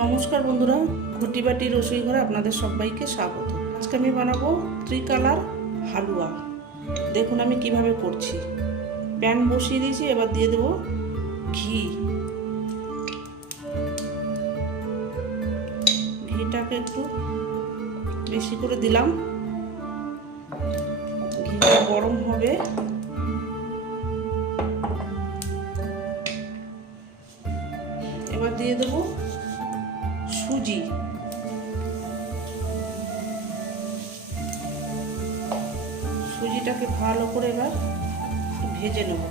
নমস্কার বন্ধুরা, ঘটিবাটি রসুই ঘরে আপনাদের সবাইকে স্বাগত। আজকে আমি বানাবো ত্রিকালার হালুয়া। দেখুন আমি কিভাবে করছি। প্যান বসিয়ে দিয়েছি, এবার দিয়ে দেবো ঘি। ঘিটাকে একটু বেশি করে দিলাম। ঘিটা গরম হবে, এবার দিয়ে দেবো সুজি। সুজিটাকে ভালো করে এবার ভেজে নেব,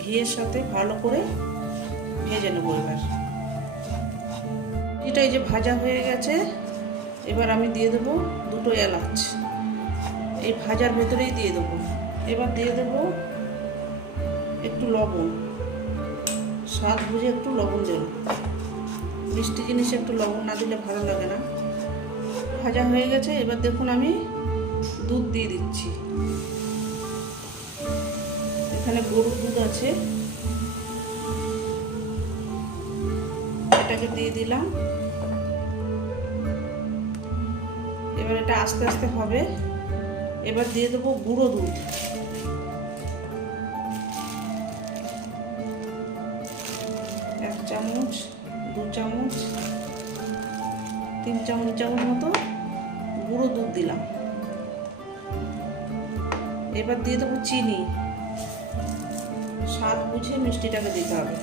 ঘিয়ের সাথে ভালো করে ভেজে নেব। এবার এটা এই যে ভাজা হয়ে গেছে, এবার আমি দিয়ে দেবো দুটো এলাচ, এই ভাজার ভেতরেই দিয়ে দেবো। এবার দিয়ে দেবো একটু লবণ, স্বাদ বুঝে একটু লবণ দেব। মিষ্টি জিনিসে একটু লবণ না দিলে ভালো লাগে না। ভাজা হয়ে গেছে, এবার দেখুন আমি দুধ দিয়ে দিচ্ছি। এখানে গরুর দুধ আছে, এটাকে দিয়ে দিলাম। এবার এটা আস্তে আস্তে হবে। এবার দিয়ে দেবো গুঁড়ো দুধ। এক চামচ, দু চামচ, 3 চামচ মতো গুঁড়ো দুধ দিলাম। এবার দিয়ে দেবো চিনি, স্বাদ বুঝে মিষ্টিটাকে দিতে হবে।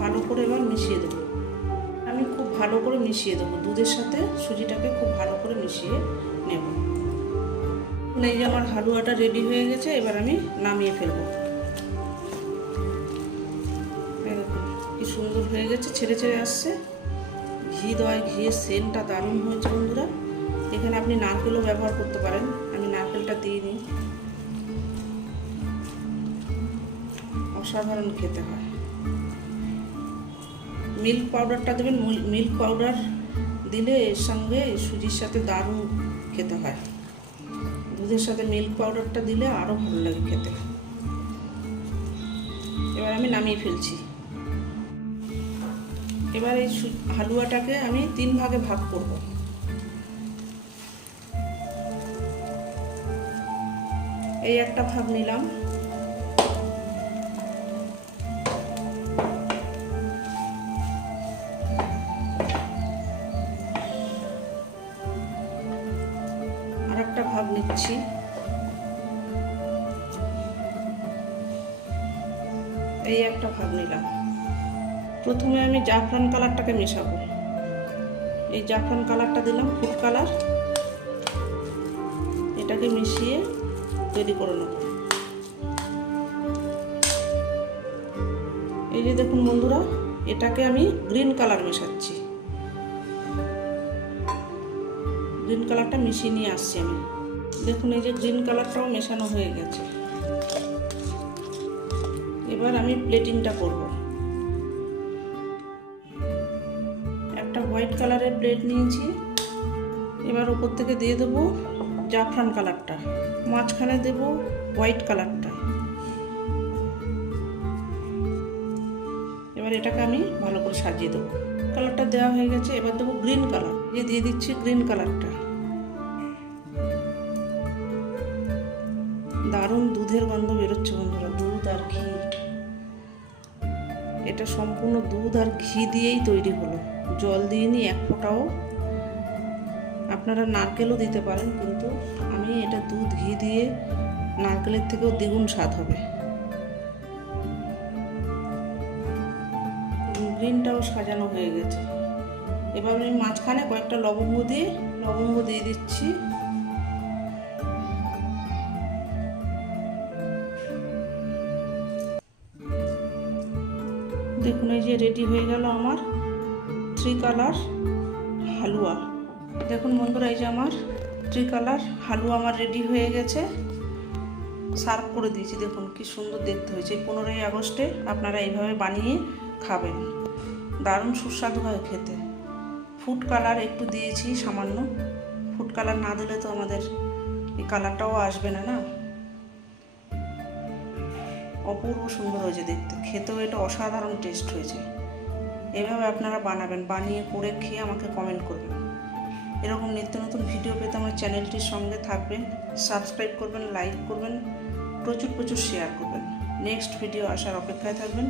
ভালো করে এবার মিশিয়ে দেবো। আমি খুব ভালো করে মিশিয়ে দেবো, দুধের সাথে সুজিটাকে খুব ভালো করে মিশিয়ে নেব। এই যে আমার হালুয়াটা রেডি হয়ে গেছে, এবার আমি নামিয়ে ফেলবো। কি সুন্দর হয়ে গেছে, ছেড়ে ছেড়ে আসছে। ঘি দেওয়ায় ঘিয়ের সেন্টটা দারুণ হয়েছে বন্ধুরা। এখানে আপনি নারকেলও ব্যবহার করতে পারেন, আমি নারকেলটা দিইনি। অসাধারণ খেতে হয়। মিল্ক পাউডারটা দেবেন, মিল্ক পাউডার দিলে এর সঙ্গে সুজির সাথে দারুণ খেতে হয়। দুধের সাথে মিল্ক পাউডারটা দিলে আরও ভালো লাগে খেতে। এবার আমি নামিয়ে ফেলছি। এবার এই হালুয়াটাকে আমি 3 ভাগে ভাগ করব। এই একটা ভাগ নিলাম, আর একটা ভাগ নিচ্ছি। এই একটা ভাগ নিলাম। প্রথমে আমি জাফরান কালারটাকে মেশাবো। এই জাফরান কালারটা দিলাম, ফুড কালার। এটাকে মিশিয়ে তৈরি করে নেব। এই যে দেখুন বন্ধুরা, এটাকে আমি গ্রিন কালার মেশাচ্ছি। গ্রিন কালারটা মিশিয়ে নিয়ে আসছি আমি। দেখুন এই যে গ্রিন কালারটাও মেশানো হয়ে গেছে। এবার আমি প্লেটিংটা করব। একটা হোয়াইট কালারের প্লেট নিয়েছি। এবার উপর থেকে দিয়ে দেবো জাফরান কালারটা, মাঝখানে দেব হোয়াইট কালারটা। এবার এটাকে আমি ভালো করে সাজিয়ে দেবো। কালারটা দেওয়া হয়ে গেছে, এবার দেবো গ্রিন কালার। দিয়ে দিচ্ছি গ্রিন কালারটা। দারুণ দুধের গন্ধ বেরোচ্ছে বন্ধুরা, দুধ আর ঘি। এটা সম্পূর্ণ দুধ আর ঘি দিয়েই তৈরি হলো, জল দিইনি এক ফোঁটাও। আপনারা নারকেলও দিতে পারেন, কিন্তু আমি এটা দুধ ঘি দিয়ে, নারকেলের থেকেও দ্বিগুণ স্বাদ হবে। গ্রিনটাও সাজানো হয়ে গেছে। এবার আমি মাঝখানে কয়েকটা লবঙ্গ দিয়ে দিচ্ছি। দেখুন এই যে রেডি হয়ে গেল আমার 3 কালার হালুয়া। দেখুন বন্ধুরা, এই যে আমার 3 কালার হালুয়া আমার রেডি হয়ে গেছে। সার্ভ করে দিয়েছি, দেখুন কি সুন্দর দেখতে হয়েছে। 15ই আগস্টে আপনারা এইভাবে বানিয়ে খাবেন, দারুণ সুস্বাদু হয় খেতে। ফুড কালার একটু দিয়েছি সামান্য, ফুড কালার না দিলে তো আমাদের এই কালারটাও আসবে না, না? অপূর্ব সুন্দর হয়েছে দেখতে, খেতেও এটা অসাধারণ টেস্ট হয়েছে। এভাবে আপনারা বানাবেন, বানিয়ে করে খেয়ে আমাকে কমেন্ট করবেন। এরকম নিত্য নতুন ভিডিও পেতে আমার চ্যানেলটির সঙ্গে থাকবেন, সাবস্ক্রাইব করবেন, লাইক করবেন, প্রচুর প্রচুর শেয়ার করবেন। নেক্সট ভিডিও আসার অপেক্ষায় থাকবেন।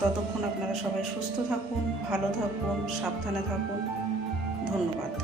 ততক্ষণ আপনারা সবাই সুস্থ থাকুন, ভালো থাকুন, সাবধানে থাকুন। ধন্যবাদ।